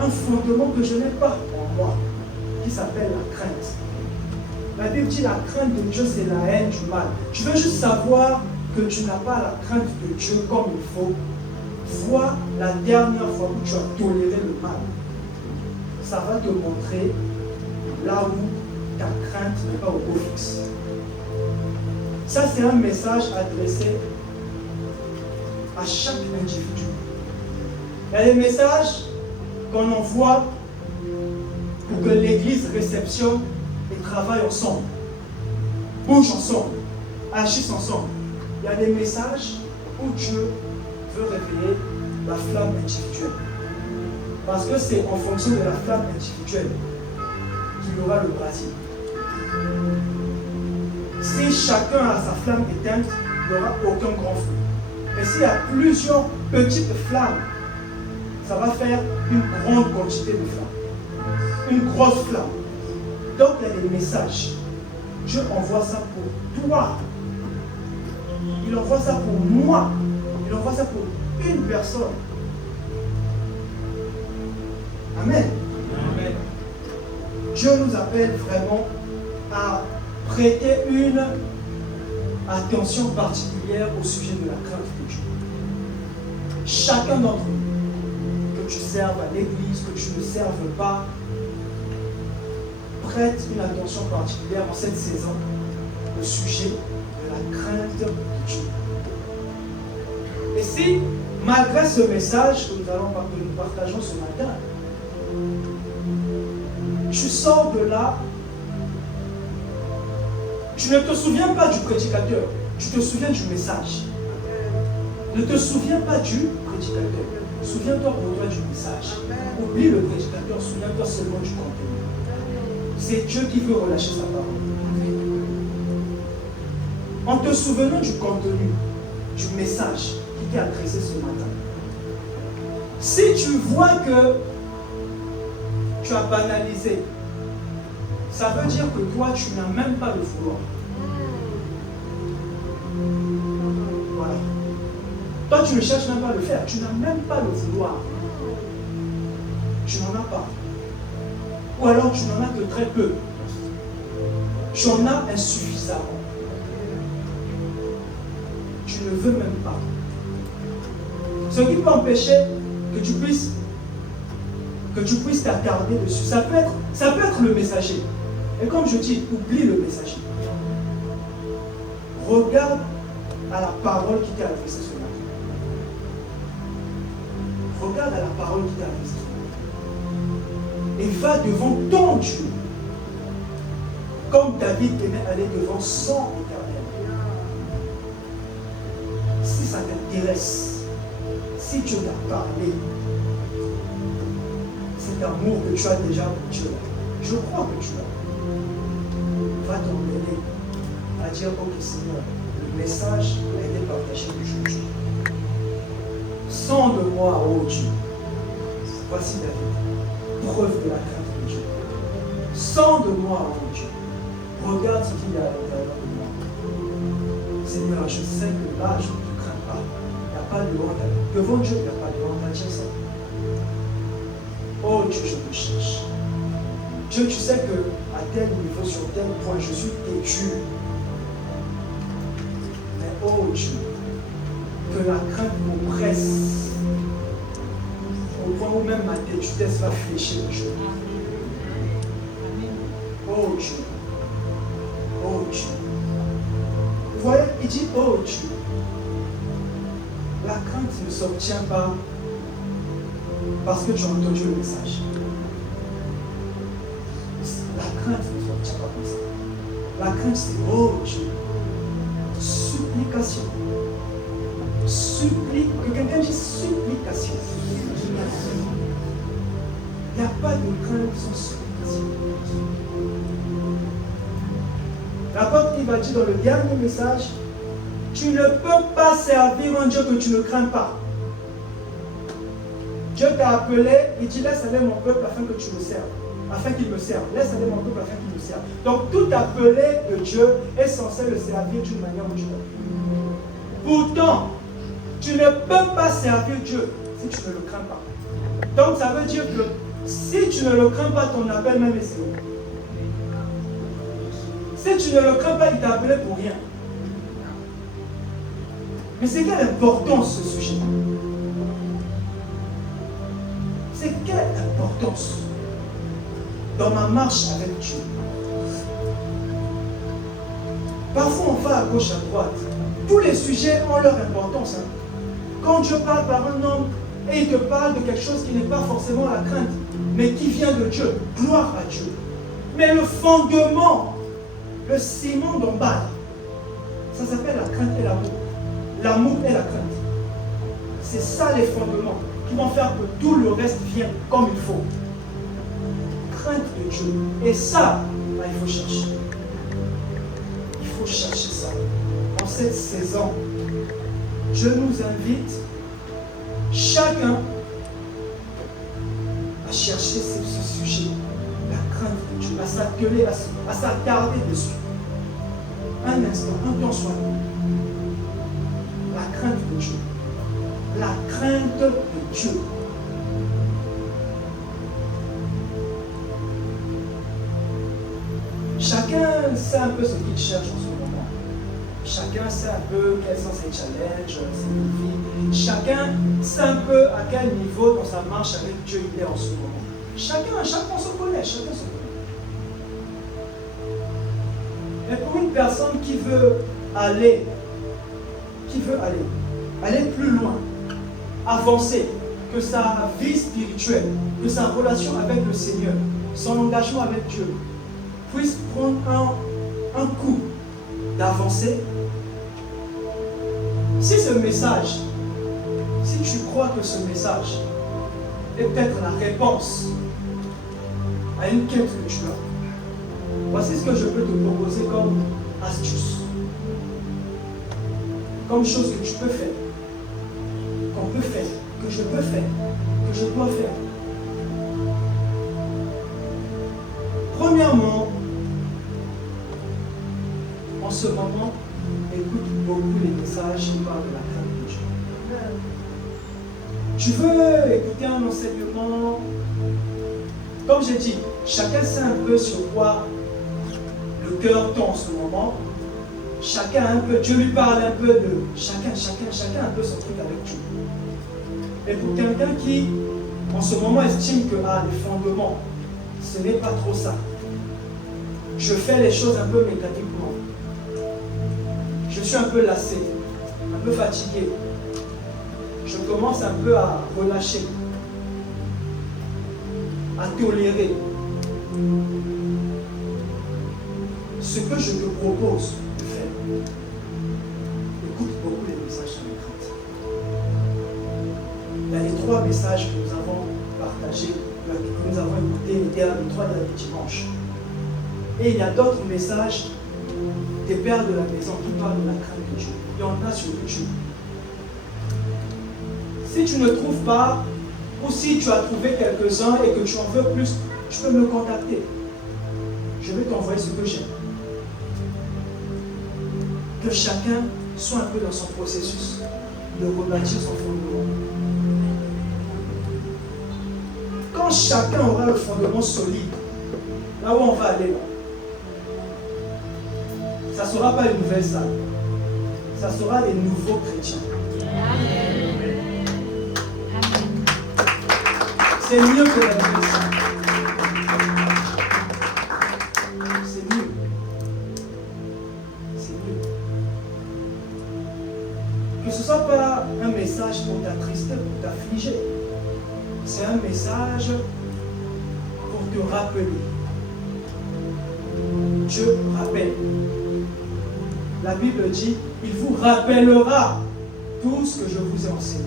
un fondement que je n'ai pas en moi, qui s'appelle la crainte. La Bible dit la crainte de Dieu, c'est la haine du mal. Tu veux juste savoir que tu n'as pas la crainte de Dieu comme il faut. Vois la dernière fois où tu as toléré le mal. Ça va te montrer là où ta crainte n'est pas au beau fixe. Ça, c'est un message adressé à chaque individu. Il y a des messages qu'on envoie pour que l'Église réceptionne et travaille ensemble, bouge ensemble, agisse ensemble. Il y a des messages où Dieu veut réveiller la flamme individuelle. Parce que c'est en fonction de la flamme individuelle qu'il y aura le brasier. Si chacun a sa flamme éteinte, il n'y aura aucun grand feu. Mais s'il y a plusieurs petites flammes, ça va faire une grande quantité de flammes. Une grosse flamme. Donc il y a des messages. Dieu envoie ça pour toi. Il envoie ça pour moi. Il envoie ça pour une personne. Amen. Amen. Dieu nous appelle vraiment à prêter une attention particulière au sujet de la crainte de Dieu. Chacun d'entre nous, que tu serves à l'église, que tu ne serves pas, prête une attention particulière en cette saison au sujet de la crainte de Dieu. Et si, malgré ce message que nous partageons ce matin, tu sors de là, tu ne te souviens pas du prédicateur, tu te souviens du message. Ne te souviens pas du prédicateur, souviens-toi pour toi du message. Oublie le prédicateur, souviens-toi seulement du contenu. C'est Dieu qui veut relâcher sa parole. En te souvenant du contenu, du message, qui t'est adressé ce matin. Si tu vois que tu as banalisé, ça veut dire que toi, tu n'as même pas le vouloir. Voilà. Toi, tu ne cherches même pas à le faire. Tu n'as même pas le vouloir. Tu n'en as pas. Ou alors, tu n'en as que très peu. Tu en as insuffisamment. Tu ne veux même pas. Ce qui peut empêcher que tu puisses t'attarder dessus. Ça peut être le messager. Et comme je dis, oublie le messager. Regarde à la parole qui t'est adressée ce matin. Regarde à la parole qui t'est adressée ce matin. Et va devant ton Dieu. Comme David aimait aller devant son Éternel. Si ça t'intéresse, si Dieu t'a parlé, cet amour que tu as déjà pour Dieu, je crois que tu as, va t'emmener à dire, ok Seigneur, le message a été partagé aujourd'hui. Sonde-moi, ô Dieu. Voici David, preuve de la crainte de Dieu. Sonde-moi, ô Dieu. Regarde ce qu'il y a à l'intérieur de moi. Seigneur, je sais que là, je ne te crains pas. Il n'y a pas de honte. Devant Dieu, il n'y a pas de honte à dire ça. Oh Dieu, je te cherche. Dieu, tu sais qu'à tel niveau, sur tel point, je suis têtu. Mais oh Dieu, que la crainte m'oppresse. Au point où même ma têtudesse va fléchir le genou. Oh Dieu. Oh Dieu. Vous voyez, il dit oh Dieu. La crainte ne s'obtient pas parce que tu as entendu le message. La crainte ne s'obtient pas comme ça. La crainte, c'est oh Dieu. Supplication. Que quelqu'un dise supplication. Il n'y a pas de crainte sans supplication. L'apôtre il va dire dans le dernier message, tu ne peux pas servir un Dieu que tu ne crains pas. Dieu t'a appelé, il dit laisse aller mon peuple afin que tu me serves, afin qu'il me serve. Laisse aller mon peuple afin qu'il me serve. Donc tout appelé de Dieu est censé le servir d'une manière ou d'une autre. Pourtant, tu ne peux pas servir Dieu si tu ne le crains pas. Donc ça veut dire que si tu ne le crains pas, ton appel même est zéro. Si tu ne le crains pas, il t'a appelé pour rien. Mais c'est quelle importance ce sujet? C'est quelle importance dans ma marche avec Dieu? Parfois on va à gauche, à droite. Tous les sujets ont leur importance. Quand Dieu parle par un homme et il te parle de quelque chose qui n'est pas forcément la crainte, mais qui vient de Dieu, gloire à Dieu. Mais le fondement, le ciment d'emballage, ça s'appelle la crainte et l'amour. L'amour et la crainte. C'est ça les fondements qui vont faire que tout le reste vient comme il faut. Crainte de Dieu. Et ça, là, il faut chercher. Il faut chercher ça. En cette saison, je nous invite chacun à chercher ce sujet, la crainte de Dieu, à s'atteler, à s'attarder dessus. Un instant, un temps soit. La crainte de Dieu. La crainte de Dieu. Chacun sait un peu ce qu'il cherche en ce moment. Chacun sait un peu quels sont ses challenges, ses défis. Chacun sait un peu à quel niveau dans sa marche avec Dieu il est en ce moment. Chacun se connaît, chacun se connaît. Mais pour une personne qui veut aller plus loin, avancer, que sa vie spirituelle, que sa relation avec le Seigneur, son engagement avec Dieu, puisse prendre un coup d'avancer. Si ce message, si tu crois que ce message est peut-être la réponse à une quête que tu as, voici ce que je peux te proposer comme astuce, comme chose que tu peux faire. qu'on peut faire, que je peux faire, que je dois faire. Premièrement, en ce moment, écoute beaucoup les messages qui parlent de la crainte de Dieu. Tu veux écouter un enseignement, comme j'ai dit, chacun sait un peu sur quoi le cœur tend en ce moment. Chacun un peu, Dieu lui parle un peu de chacun un peu son truc avec Dieu. Et pour quelqu'un qui, en ce moment, estime que les fondements, ce n'est pas trop ça. Je fais les choses un peu mécaniquement. Je suis un peu lassé, un peu fatigué. Je commence un peu à relâcher, à tolérer. Ce que je te propose de faire, écoute beaucoup les messages sur les craintes. Il y a les 3 messages que nous avons partagés, que nous avons écoutés les 3 derniers dimanches. Et il y a d'autres messages des pères de la maison qui parlent de la crainte de Dieu. Il y en a sur YouTube. Si tu ne trouves pas, ou si tu as trouvé quelques-uns et que tu en veux plus, tu peux me contacter. Je vais t'envoyer ce que j'ai. Que chacun soit un peu dans son processus de rebâtir son fondement. Quand chacun aura le fondement solide, là où on va aller là, ça ne sera pas une nouvelle salle. Ça sera des nouveaux chrétiens. Amen. C'est mieux que la nouvelle salle. C'est mieux. C'est mieux. Que ce ne soit pas un message pour t'attrister, pour t'affliger. C'est un message pour te rappeler. Dieu rappelle. La Bible dit, il vous rappellera tout ce que je vous ai enseigné.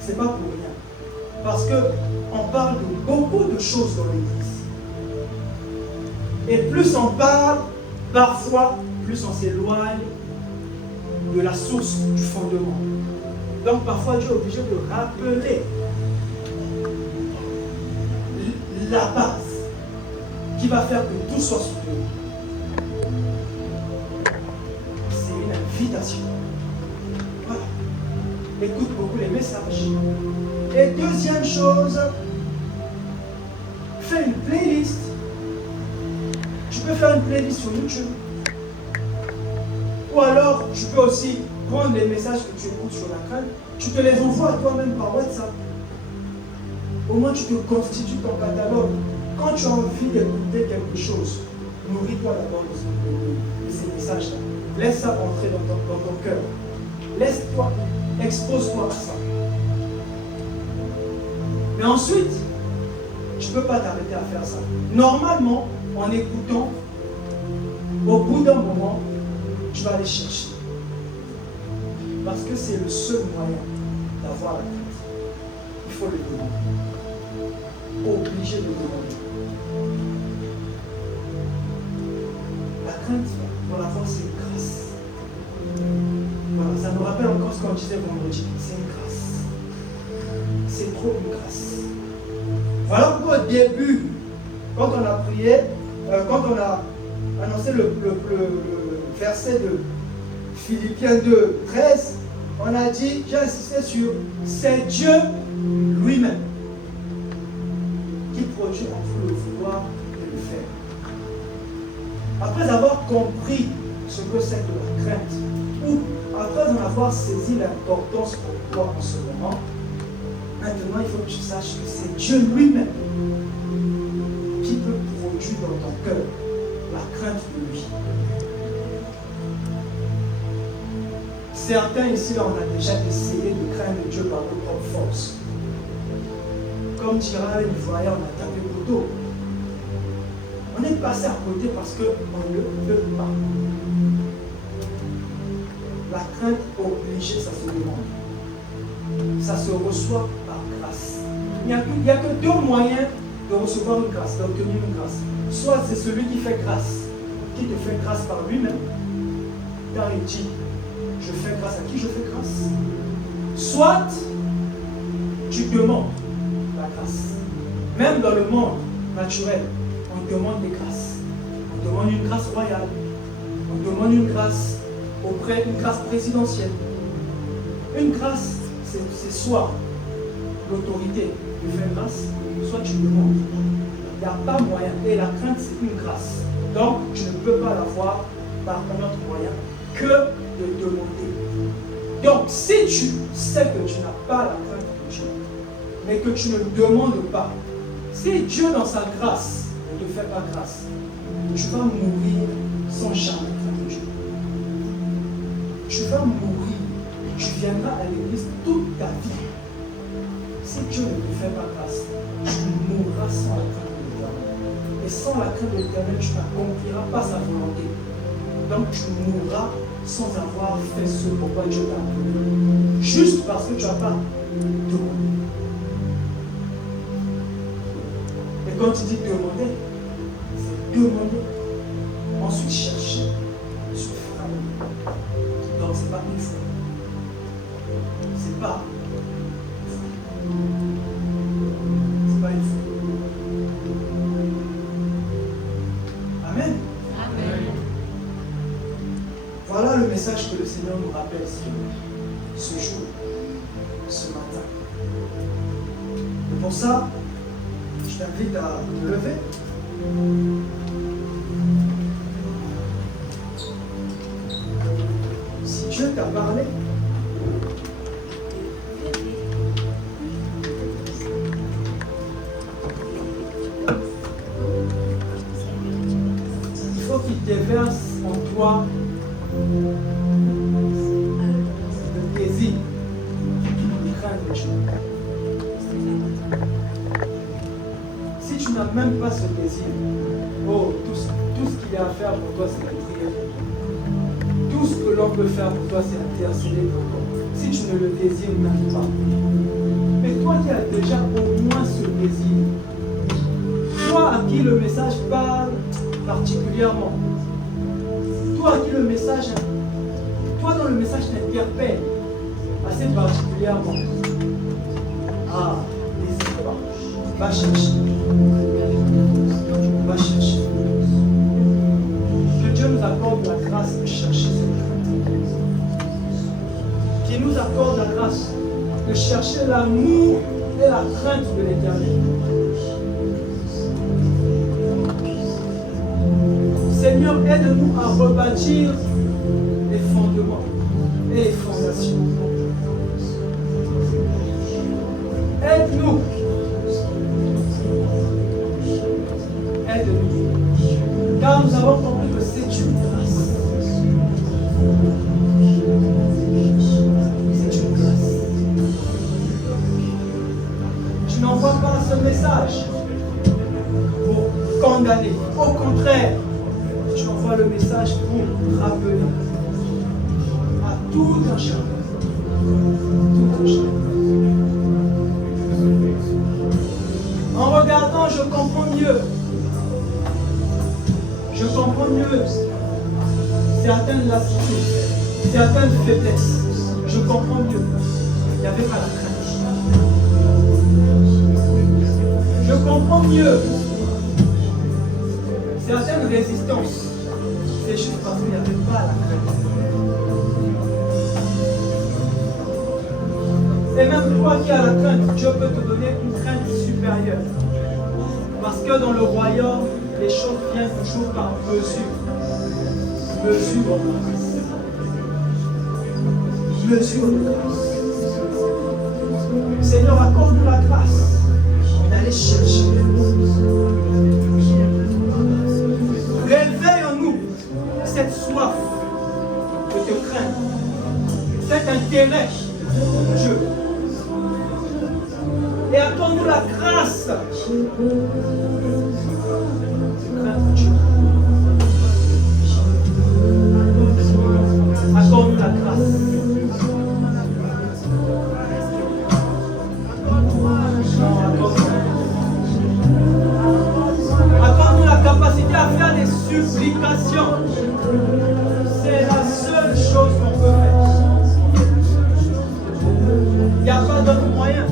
Ce n'est pas pour rien. Parce qu'on parle de beaucoup de choses dans l'Église. Et plus on parle, parfois, plus on s'éloigne de la source du fondement. Donc parfois Dieu est obligé de rappeler la base qui va faire que tout soit soutenu. C'est une invitation. Voilà. Écoute beaucoup les messages. Et deuxième chose, fais une playlist. Tu peux faire une playlist sur YouTube. Ou alors, tu peux aussi prendre les messages que tu écoutes sur la crainte, tu te les envoies à toi-même par WhatsApp. Au moins, tu te constitues ton catalogue. Quand tu as envie d'écouter quelque chose, nourris-toi d'abord de ces messages-là. Laisse ça entrer dans ton cœur. Laisse-toi, expose-toi à ça. Mais ensuite, tu ne peux pas t'arrêter à faire ça. Normalement, en écoutant, au bout d'un moment, tu vas aller chercher. Parce que c'est le seul moyen d'avoir la crainte. Il faut le demander. Obligé de demander. La crainte, pour l'avoir, c'est une grâce. Voilà, ça nous rappelle encore ce qu'on disait vendredi. C'est une grâce. C'est trop une grâce. Voilà pourquoi au début, quand on a prié, quand on a annoncé le verset de Philippiens 2, 13, on a dit, j'ai insisté sur, c'est Dieu lui-même qui produit en vous le vouloir de le faire. Après avoir compris ce que c'est que la crainte, ou après en avoir saisi l'importance pour toi en ce moment, maintenant il faut que tu saches que c'est Dieu lui-même qui peut produire dans ton cœur la crainte de lui. Certains ici, là, on a déjà essayé de craindre Dieu par nos propres forces. Comme dira l'Ivoirien, on a tapé le couteau. On est passé à côté parce qu'on ne peut pas. La crainte obligée, ça se demande. Ça se reçoit par grâce. Il n'y a que deux moyens de recevoir une grâce, d'obtenir une grâce. Soit c'est celui qui fait grâce, qui te fait grâce par lui-même. Quand il dit, je fais grâce à qui je fais grâce. Soit tu demandes la grâce. Même dans le monde naturel, on demande des grâces. On demande une grâce royale. On demande une grâce auprès d'une grâce présidentielle. Une grâce, c'est soit l'autorité te fait grâce, soit tu demandes. Il n'y a pas moyen. Et la crainte, c'est une grâce. Donc, tu ne peux pas l'avoir par un autre moyen que de demander. Donc, si tu sais que tu n'as pas la crainte de Dieu, mais que tu ne demandes pas, si Dieu dans sa grâce ne te fait pas grâce, tu vas mourir sans jamais craindre Dieu. Tu vas mourir, tu viendras à l'église toute ta vie. Si Dieu ne te fait pas grâce, tu mourras sans la crainte de l'Éternel. Et sans la crainte de l'Éternel, tu n'accompliras pas sa volonté. Donc tu mourras sans avoir fait ce pourquoi Dieu t'a appelé. Juste parce que tu n'as pas demandé. Et quand tu dis demander, c'est demander. Ensuite chercher. Ensuite faire. Donc ce n'est pas une fois. C'est pas une fois. Amen. Amen. Voilà le message que le Seigneur nous rappelle ce jour, ce matin. Et pour ça, je t'invite à te lever. Si Dieu t'a parlé, il faut qu'il déverse en toi le désir de craindre Dieu. Si tu n'as même pas ce désir, oh, tout ce qu'il y a à faire pour toi, c'est la prière. Tout ce que l'on peut faire pour toi, c'est intercéder pour toi. Si tu ne le désires même pas. Mais toi qui as déjà au moins ce désir, toi à qui le message parle particulièrement, toi à qui le message, toi dont le message t'interpelle assez particulièrement, ah, n'hésite pas, va chercher. Va chercher. Que Dieu nous accorde la grâce de chercher cette crainte. Qu'il nous accorde la grâce de chercher l'amour et la crainte de l'Éternel. Seigneur, aide-nous à rebâtir les fondements et les fondations. Aide-nous. Aide-nous. Car nous avons compris que c'est une grâce. C'est une grâce. Tu n'envoies pas ce message pour condamner. Au contraire, tu envoies le message pour rappeler à tout un chacun. Tout un chacun. En regardant, je comprends mieux. Je comprends mieux certaines lassitudes, certaines faiblesses. Je comprends mieux. Il n'y avait pas la crainte. Je comprends mieux certaines résistances. C'est juste parce qu'il n'y avait pas la crainte. Et même toi qui as la crainte, Dieu peut te donner une crainte supérieure. Parce que dans le royaume, les choses viennent toujours par mesure. Mesure de grâce. Mesure de grâce. Seigneur, accorde-nous la grâce d'aller chercher. Réveille en nous cette soif de te craindre, cet intérêt pour Dieu. Et accorde-nous la grâce de craindre Dieu. Accorde-nous la grâce. Accorde-nous la capacité à faire des supplications. C'est la seule chose qu'on peut faire. Il n'y a pas d'autre moyen.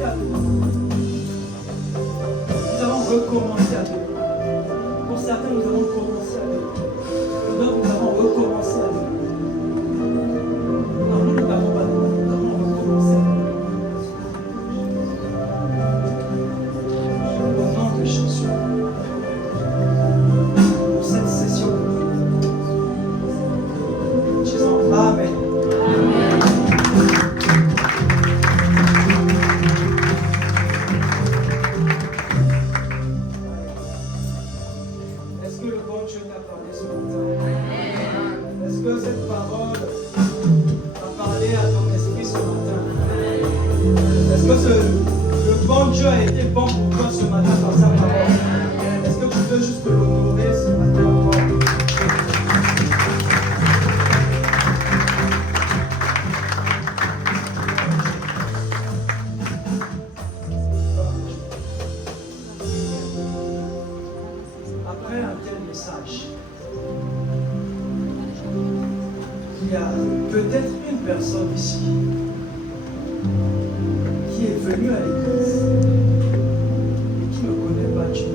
recommencer à demander. Nous avons recommencé à demander. Pour certains, nous avons commencé à demander. Pour d'autres, nous avons recommencé à demander. Non, nous n'avons pas demandé, nous avons recommencé à demander. Au nom de Jésus, pour cette session de prière, disons Amen. Est-ce que le bon Dieu t'a parlé ce matin? Est-ce que cette parole a parlé à ton esprit ce matin? Est-ce que le bon Dieu a été bon pour toi ce matin par sa parole? Est-ce que tu peux juste l'honorer ce matin encore? Après un tel message, il y a peut-être une personne ici qui est venue à l'église et qui ne connaît pas Dieu,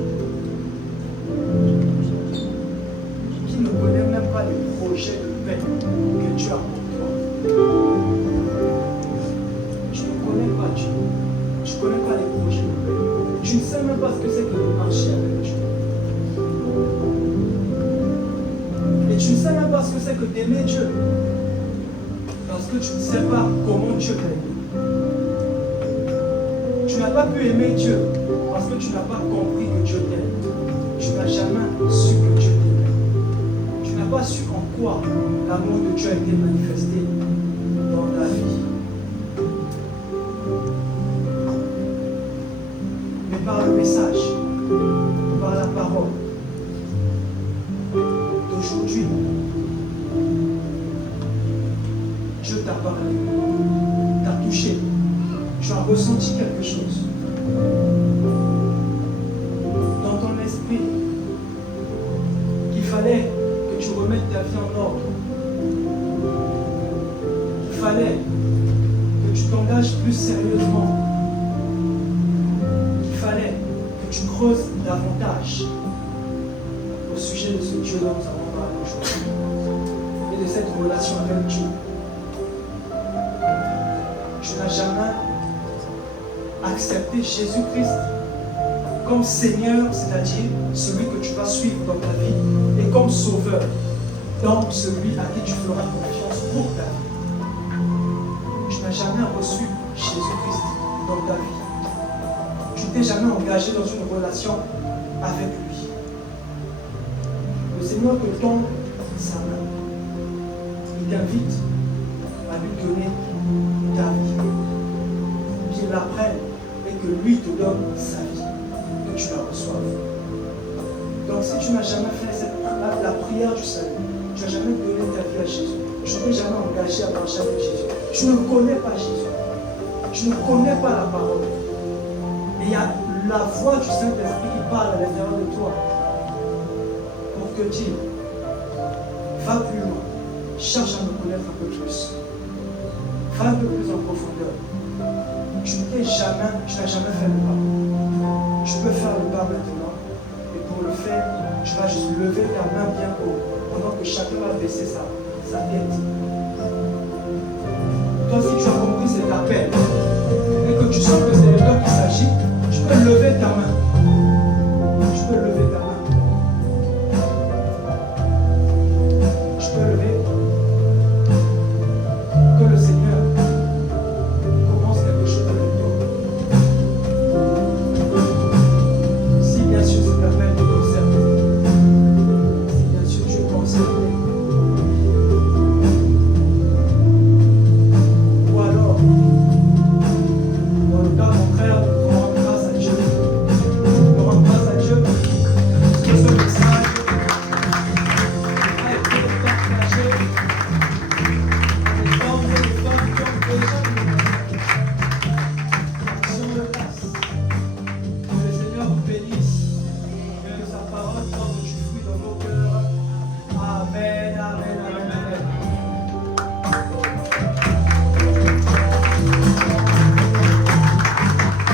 qui ne connaît même pas les projets de paix que Dieu a pour toi. Tu ne connais pas Dieu, tu ne connais pas les projets de paix, tu ne sais même pas ce que c'est que de marcher avec Dieu. Et tu ne sais même pas ce que c'est que d'aimer Dieu. Parce que tu ne sais pas comment Dieu t'a aimé. Tu n'as pas pu aimer Dieu parce que tu n'as pas compris que Dieu t'aime. Tu n'as jamais su que Dieu t'aime. Tu n'as pas su en quoi l'amour de Dieu a été manifesté dans ta vie. Mais par le message, par la parole d'aujourd'hui, Dieu t'a parlé, t'a touché, tu as ressenti quelque chose dans ton esprit qu'il fallait que tu remettes ta vie en ordre, qu'il fallait que tu t'engages plus sérieusement, qu'il fallait que tu creuses davantage au sujet de ce Dieu dont nous avons parlé aujourd'hui et de cette relation avec Dieu. Tu n'as jamais accepté Jésus-Christ comme Seigneur, c'est-à-dire celui que tu vas suivre dans ta vie, et comme Sauveur, donc celui à qui tu feras confiance pour ta vie. Tu n'as jamais reçu Jésus-Christ dans ta vie. Tu ne t'es jamais engagé dans une relation avec lui. Le Seigneur te tend sa main. Il t'invite à lui donner ta vie, qu'il l'apprenne et que lui te donne sa vie, que tu la reçoives. Donc si tu n'as jamais fait la prière du salut, tu n'as jamais donné ta vie à Jésus, tu ne t'es jamais engagé à marcher avec Jésus, tu ne connais pas Jésus, tu ne connais pas la parole, et il y a la voix du Saint-Esprit qui parle à l'intérieur de toi pour te dire, va plus loin, cherche à me connaître un peu plus. Va un peu plus en profondeur. Tu n'as jamais fait le pas. Tu peux faire le pas maintenant. Et pour le faire, tu vas juste lever ta main bien haut pendant que chacun va baisser sa tête. Toi, si tu as compris cet appel,